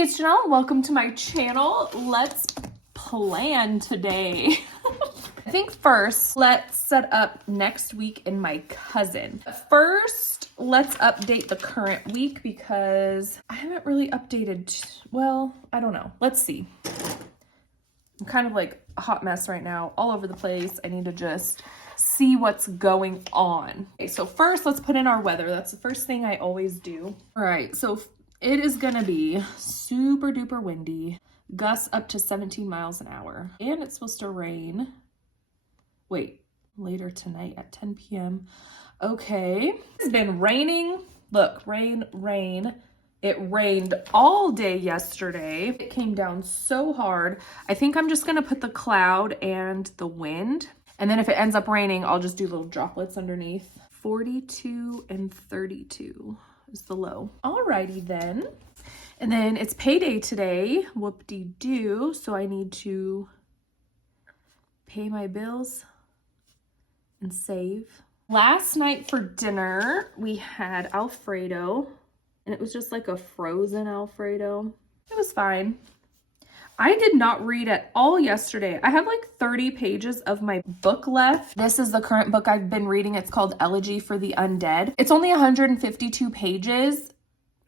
Hey, it's Janelle, and welcome to my channel. Let's plan today. I think first, let's set up next week in my cousin. First, let's update the current week because I haven't really updated, well, I don't know. Let's see. I'm kind of like a hot mess right now, all over the place. I need to just see what's going on. Okay, so first, let's put in our weather. That's the first thing I always do. All right, so it is gonna be super duper windy, gusts up to 17 miles an hour, and it's supposed to rain. Wait, later tonight at 10 p.m. Okay, it's been raining. Look, rain, rain. It rained all day yesterday. It came down so hard. I think I'm just gonna put the cloud and the wind. And then if it ends up raining, I'll just do little droplets underneath. 42 and 32 is the low. Alrighty then. And then it's payday today, whoop-de-doo. So I need to pay my bills and save. Last night for dinner, we had Alfredo, and it was just like a frozen Alfredo. It was fine. I did not read at all yesterday. I have like 30 pages of my book left. This is the current book I've been reading. It's called Elegy for the Undead. It's only 152 pages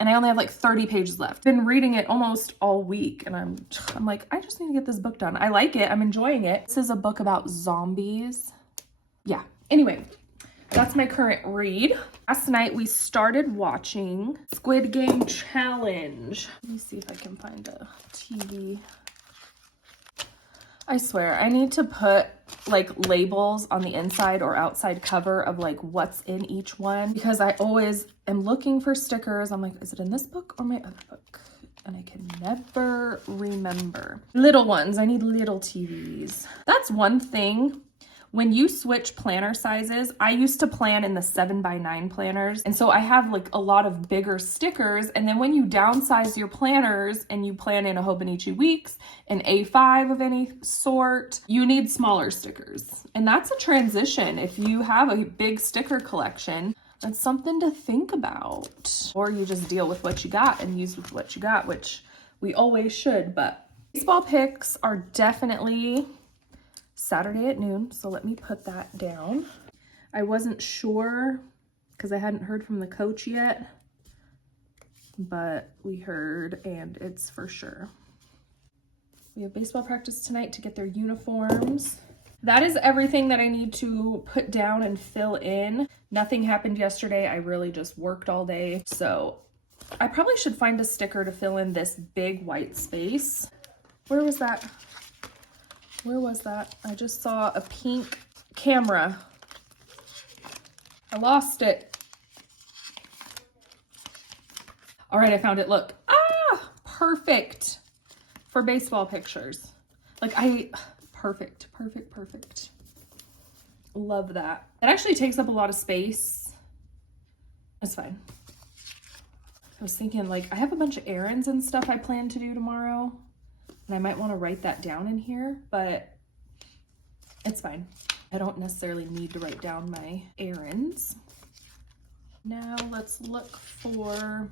and I only have like 30 pages left. Been reading it almost all week and I'm like, I just need to get this book done. I like it. I'm enjoying it. This is a book about zombies. Yeah. Anyway, that's my current read. Last night we started watching Squid Game Challenge. Let me see if I can find a TV. I swear, I need to put like labels on the inside or outside cover of like what's in each one because I always am looking for stickers. I'm like, is it in this book or my other book? And I can never remember. Little ones, I need little TVs. That's one thing. When you switch planner sizes, I used to plan in the 7x9 planners. And so I have like a lot of bigger stickers. And then when you downsize your planners and you plan in a Hobonichi Weeks, an A5 of any sort, you need smaller stickers. And that's a transition. If you have a big sticker collection, that's something to think about. Or you just deal with what you got and use with what you got, which we always should. But baseball picks are definitely Saturday at noon, so let me put that down. I wasn't sure because I hadn't heard from the coach yet, but we heard and it's for sure. We have baseball practice tonight to get their uniforms. That is everything that I need to put down and fill in. Nothing happened yesterday. I really just worked all day, so I probably should find a sticker to fill in this big white space. Where was that? Where was that? I just saw a pink camera. I lost it. All right, I found it. Look. Ah, perfect for baseball pictures. Like perfect. Love that. It actually takes up a lot of space. It's fine. I was thinking like I have a bunch of errands and stuff I plan to do tomorrow. And I might want to write that down in here, but it's fine. I don't necessarily need to write down my errands. Now let's look for,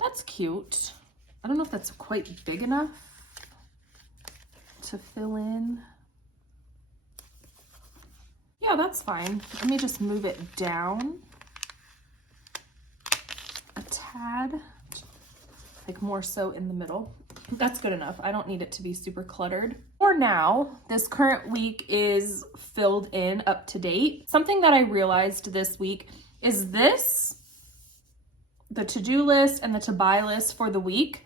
that's cute. I don't know if that's quite big enough to fill in. Yeah, that's fine. Let me just move it down a tad. Like more so in the middle. That's good enough. I don't need it to be super cluttered. For now, this current week is filled in up to date. Something that I realized this week is the to-do list and the to-buy list for the week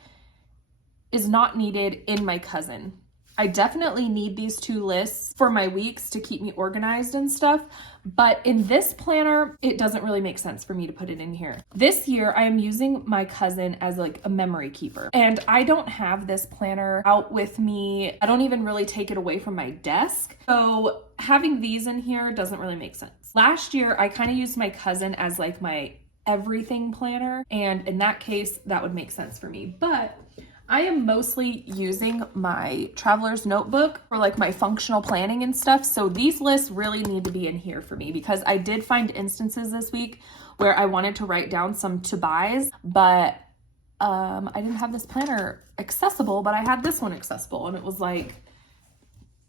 is not needed in my cousin. I definitely need these two lists for my weeks to keep me organized and stuff, but in this planner, it doesn't really make sense for me to put it in here. This year, I am using my cousin as like a memory keeper, and I don't have this planner out with me. I don't even really take it away from my desk, so having these in here doesn't really make sense. Last year, I kind of used my cousin as like my everything planner, and in that case, that would make sense for me, but I am mostly using my traveler's notebook for like my functional planning and stuff. So these lists really need to be in here for me because I did find instances this week where I wanted to write down some to buys, but I didn't have this planner accessible, but I had this one accessible, and it was like,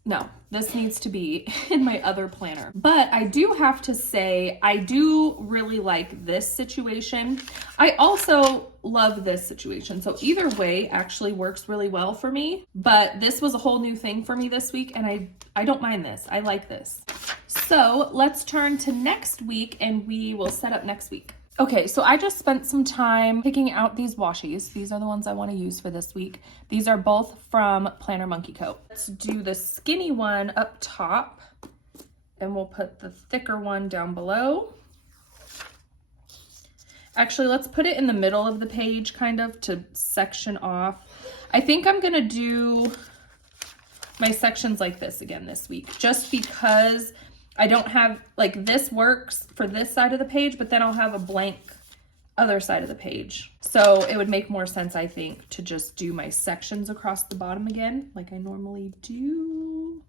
no, this needs to be in my other planner. But I do have to say, I do really like this situation. I also love this situation. So either way actually works really well for me. But this was a whole new thing for me this week, and I don't mind this. I like this. So let's turn to next week, and we will set up next week. Okay, so I just spent some time picking out these washies. These are the ones I want to use for this week. These are both from Planner Monkey Co. Let's do the skinny one up top, and we'll put the thicker one down below. Actually, let's put it in the middle of the page, kind of, to section off. I think I'm gonna do my sections like this again this week, just because I don't have, like, this works for this side of the page, but then I'll have a blank other side of the page. So it would make more sense, I think, to just do my sections across the bottom again, like I normally do.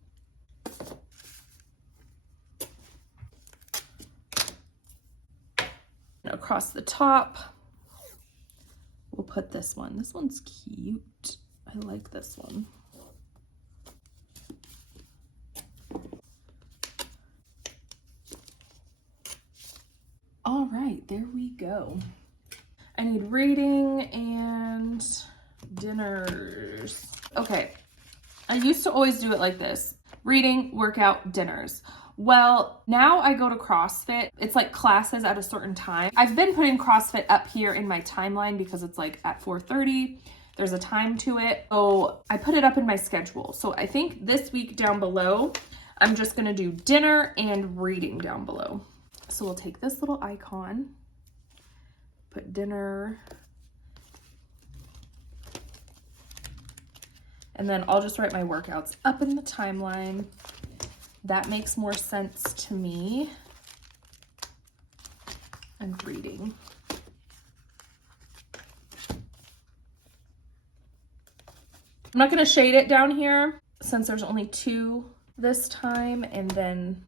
And across the top, we'll put this one. This one's cute. I like this one. All right, there we go. I need reading and dinners. Okay, I used to always do it like this: reading, workout, dinners. Well, now I go to CrossFit. It's like classes at a certain time. I've been putting CrossFit up here in my timeline because it's like at 4:30. There's a time to it. So I put it up in my schedule. So I think this week down below, I'm just gonna do dinner and reading down below. So we'll take this little icon, put dinner, and then I'll just write my workouts up in the timeline. That makes more sense to me. And reading. I'm not gonna shade it down here since there's only 2 this time, and then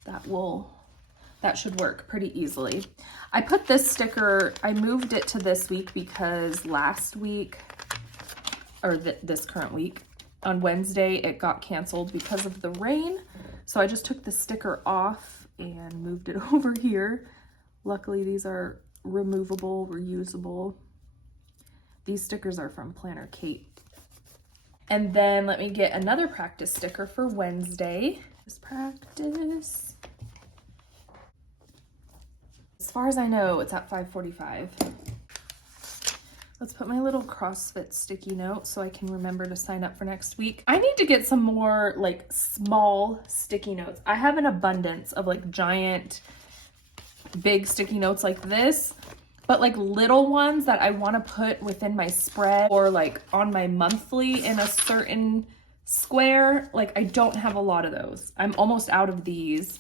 that should work pretty easily. I put this sticker, I moved it to this week because last week, or this current week, on Wednesday, it got canceled because of the rain. So I just took the sticker off and moved it over here. Luckily, these are removable, reusable. These stickers are from Planner Kate. And then let me get another practice sticker for Wednesday. Just practice. As far as I know, it's at 5:45. Let's put my little CrossFit sticky note so I can remember to sign up for next week. I need to get some more like small sticky notes. I have an abundance of like giant, big sticky notes like this, but like little ones that I want to put within my spread or like on my monthly in a certain square. Like I don't have a lot of those. I'm almost out of these.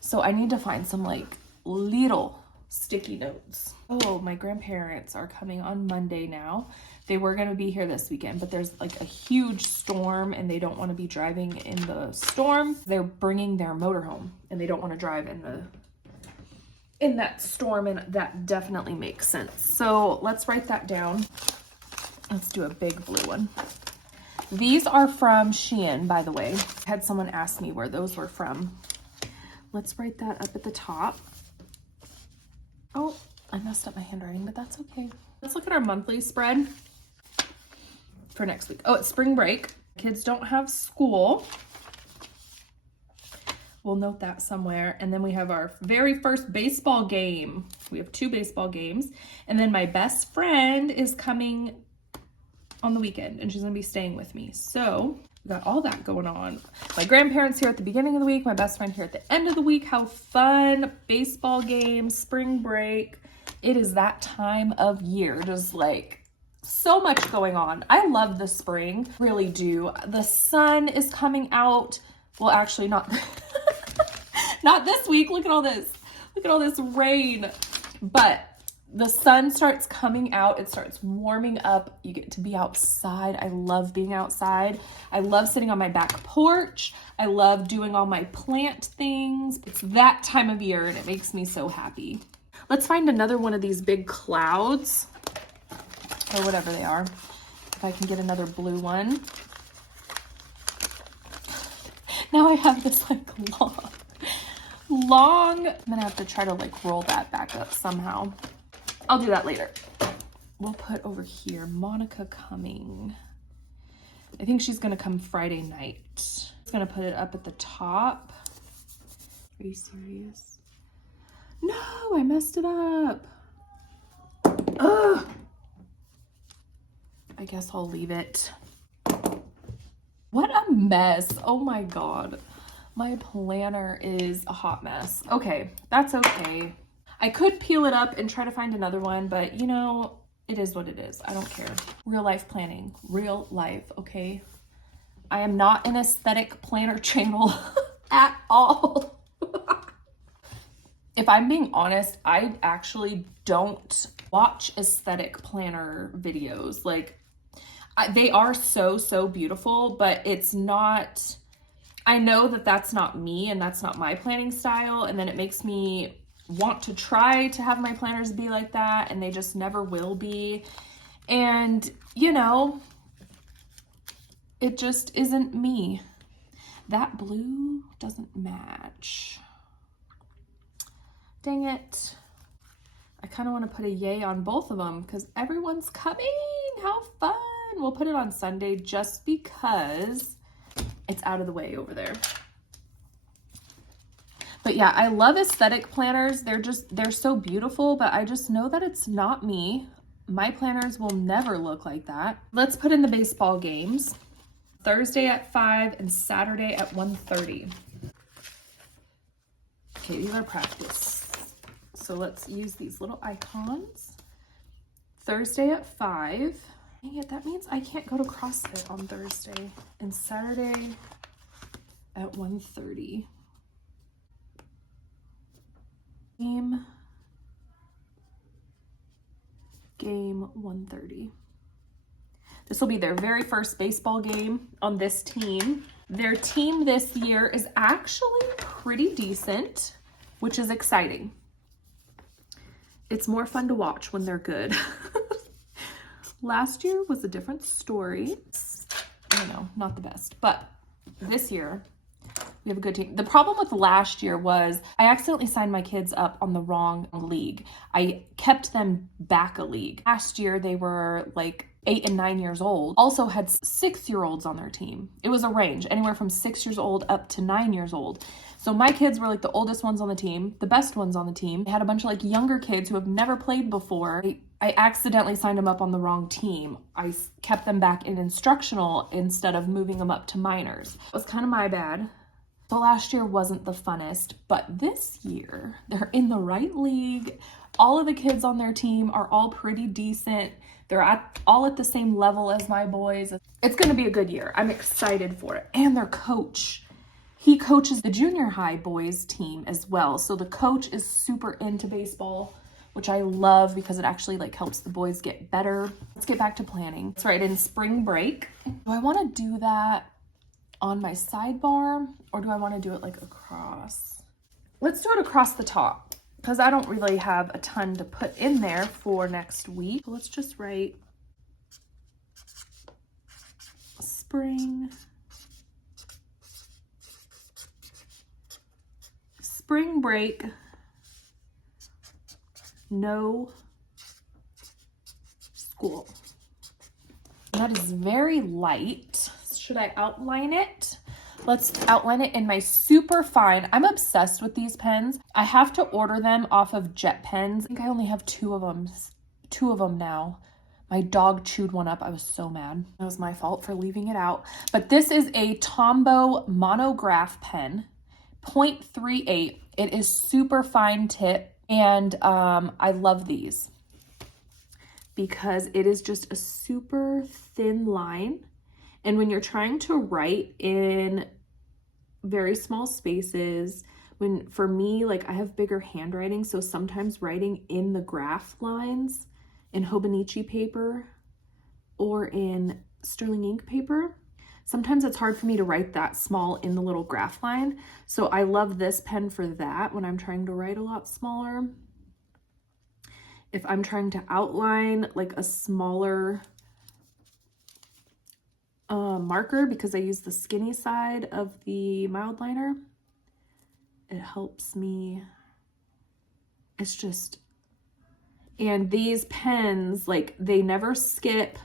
So I need to find some like little sticky notes. Oh, my grandparents are coming on Monday now. They were going to be here this weekend, but there's like a huge storm and they don't want to be driving in the storm. They're bringing their motorhome and they don't want to drive in that storm, and that definitely makes sense. So let's write that down. Let's do a big blue one. These are from Shein, by the way. I had someone ask me where those were from. Let's write that up at the top. Oh, I messed up my handwriting, but that's okay. Let's look at our monthly spread for next week. Oh, it's spring break. Kids don't have school. We'll note that somewhere. And then we have our very first baseball game. We have 2 baseball games. And then my best friend is coming on the weekend and she's gonna be staying with me. So we got all that going on. My grandparents here at the beginning of the week, my best friend here at the end of the week. How fun. Baseball game, spring break. It is that time of year. Just like so much going on. I love the spring, really do. The sun is coming out. Well, actually not, not this week. Look at all this. Look at all this rain. But the sun starts coming out. It starts warming up. You get to be outside. I love being outside. I love sitting on my back porch. I love doing all my plant things. It's that time of year and it makes me so happy. Let's find another one of these big clouds. or whatever they are. If I can get another blue one. Now I have this like long, I'm gonna have to try to like roll that back up somehow. I'll do that later. We'll put over here, Monica coming. I think she's gonna come Friday night. It's gonna put it up at the top. Are you serious? No, I messed it up. Ugh. I guess I'll leave it. What a mess. Oh my God. My planner is a hot mess. Okay, that's okay. I could peel it up and try to find another one, but you know, it is what it is. I don't care. Real life planning, real life, okay? I am not an aesthetic planner channel at all. If I'm being honest, I actually don't watch aesthetic planner videos. Like, they are so beautiful, but it's not, I know that that's not me and that's not my planning style. And then it makes me want to try to have my planners be like that, and they just never will be. And, you know, it just isn't me. That blue doesn't match. Dang it. I kind of want to put a yay on both of them because everyone's coming. How fun. We'll put it on Sunday just because it's out of the way over there. But yeah, I love aesthetic planners. They're so beautiful, but I just know that it's not me. My planners will never look like that. Let's put in the baseball games. Thursday at 5 and Saturday at 1:30. Okay, these are practice. So let's use these little icons. Thursday at 5. Dang it, that means I can't go to CrossFit on Thursday. And Saturday at 1:30. Game 1:30. This will be their very first baseball game on this team. Their team this year is actually pretty decent, which is exciting. It's more fun to watch when they're good. Last year was a different story. I know, not the best, but this year we have a good team. The problem with last year was I accidentally signed my kids up on the wrong league. I kept them back a league. Last year they were like 8 and 9 years old, also had 6-year-olds on their team. It was a range, anywhere from 6 years old up to 9 years old. So my kids were like the oldest ones on the team, the best ones on the team. They had a bunch of like younger kids who have never played before. I accidentally signed them up on the wrong team. I kept them back in instructional instead of moving them up to minors. It was kind of my bad. So last year wasn't the funnest, but this year they're in the right league. All of the kids on their team are all pretty decent. They're all at the same level as my boys. It's going to be a good year. I'm excited for it. And their coach, he coaches the junior high boys team as well. So the coach is super into baseball, which I love because it actually like helps the boys get better. Let's get back to planning. That's right, in spring break. Do I want to do that on my sidebar or do I want to do it like across? Let's do it across the top because I don't really have a ton to put in there for next week. So let's just write spring break, no school. That is very light. Should I outline it? Let's outline it in my super fine. I'm obsessed with these pens. I have to order them off of Jet Pens. I think I only have two of them now. My dog chewed one up. I was so mad. That was my fault for leaving it out. But this is a Tombow monograph pen, 0.38. It is super fine tip, and I love these because it is just a super thin line. And when you're trying to write in very small spaces, for me, like I have bigger handwriting, so sometimes writing in the graph lines in Hobonichi paper or in Sterling ink paper, sometimes it's hard for me to write that small in the little graph line. So I love this pen for that when I'm trying to write a lot smaller. if I'm trying to outline like a smaller marker, because I use the skinny side of the mild liner, it helps me. It's just, and these pens, like, they never skip.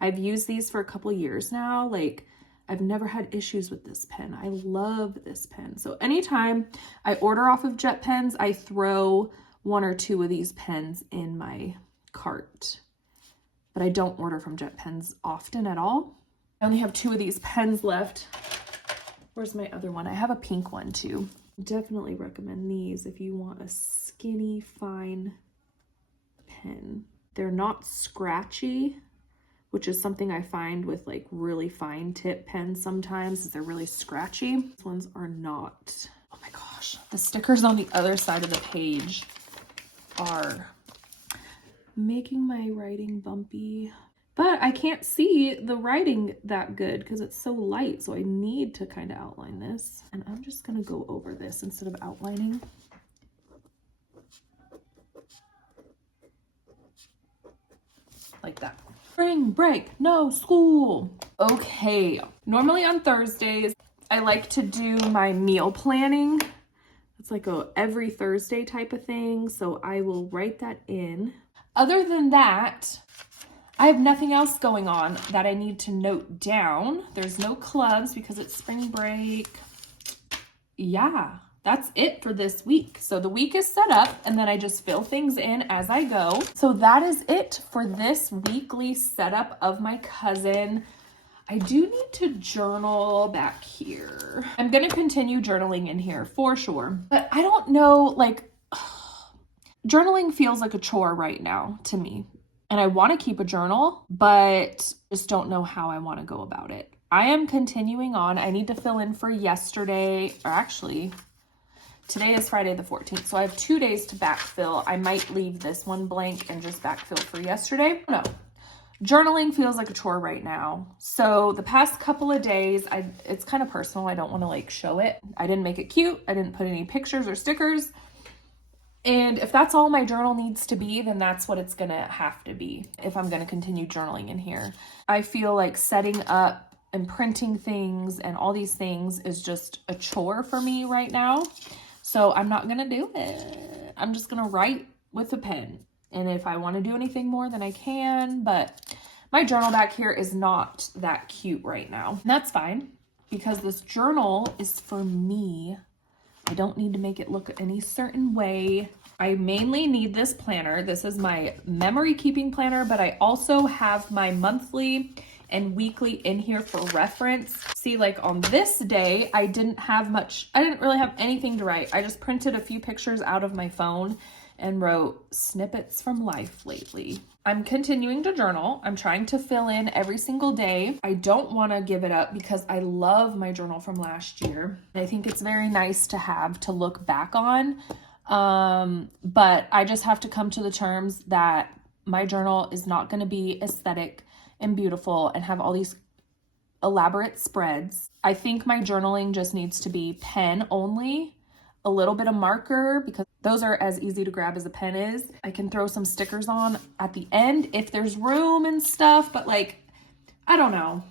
I've used these for a couple years now. Like, I've never had issues with this pen. I love this pen. So anytime I order off of Jet Pens, I throw 1 or 2 of these pens in my cart. But I don't order from Jet Pens often at all. I only have 2 of these pens left. Where's my other one? I have a pink one too. Definitely recommend these if you want a skinny, fine pen. They're not scratchy, which is something I find with like really fine tip pens sometimes, is they're really scratchy. These ones are not. Oh my gosh. The stickers on the other side of the page are making my writing bumpy. But I can't see the writing that good because it's so light. So I need to kind of outline this. And I'm just going to go over this instead of outlining. Like that. Spring break, no school. Okay. Normally on Thursdays, I like to do my meal planning. It's like a every Thursday type of thing. So I will write that in. Other than that, I have nothing else going on that I need to note down. There's no clubs because it's spring break. Yeah, that's it for this week. So the week is set up and then I just fill things in as I go. So that is it for this weekly setup of my cousin. I do need to journal back here. I'm going to continue journaling in here for sure. But I don't know, like, journaling feels like a chore right now to me. And I want to keep a journal, but just don't know how I want to go about it. I am continuing on. I need to fill in for yesterday, or actually, today is Friday the 14th, so I have 2 days to backfill. I might leave this one blank and just backfill for yesterday. No, journaling feels like a chore right now. So the past couple of days, it's kind of personal. I don't want to like show it. I didn't make it cute. I didn't put any pictures or stickers. And if that's all my journal needs to be, then that's what it's gonna have to be if I'm gonna continue journaling in here. I feel like setting up and printing things and all these things is just a chore for me right now. So I'm not gonna do it. I'm just gonna write with a pen. And if I wanna do anything more, then I can. But my journal back here is not that cute right now. And that's fine because this journal is for me. I don't need to make it look any certain way. I mainly need this planner. This is my memory keeping planner, but I also have my monthly and weekly in here for reference. See, like on this day, I didn't really have anything to write. I just printed a few pictures out of my phone and wrote snippets from life lately. I'm continuing to journal. I'm trying to fill in every single day. I don't want to give it up because I love my journal from last year. I think it's very nice to have to look back on. But I just have to come to the terms that my journal is not going to be aesthetic and beautiful and have all these elaborate spreads. I think my journaling just needs to be pen only, a little bit of marker because those are as easy to grab as a pen is. I can throw some stickers on at the end if there's room and stuff, but like, I don't know.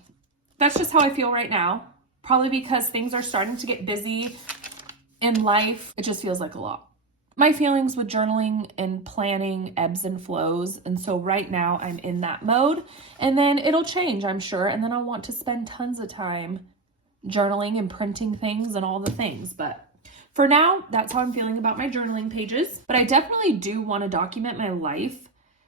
That's just how I feel right now. Probably because things are starting to get busy in life. It just feels like a lot. My feelings with journaling and planning ebbs and flows. And so right now I'm in that mode and then it'll change, I'm sure. And then I'll want to spend tons of time journaling and printing things and all the things. But for now, that's how I'm feeling about my journaling pages. But I definitely do want to document my life.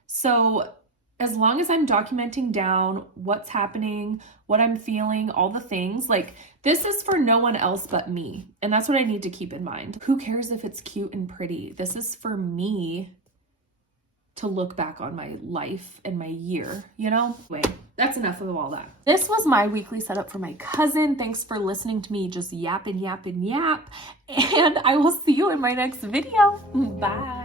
So as long as I'm documenting down what's happening, what I'm feeling, all the things, like this is for no one else but me. And that's what I need to keep in mind. Who cares if it's cute and pretty? This is for me to look back on my life and my year, you know? Wait, that's enough of all that. This was my weekly setup for my cousin. Thanks for listening to me just yap and yap and yap. And I will see you in my next video. Bye.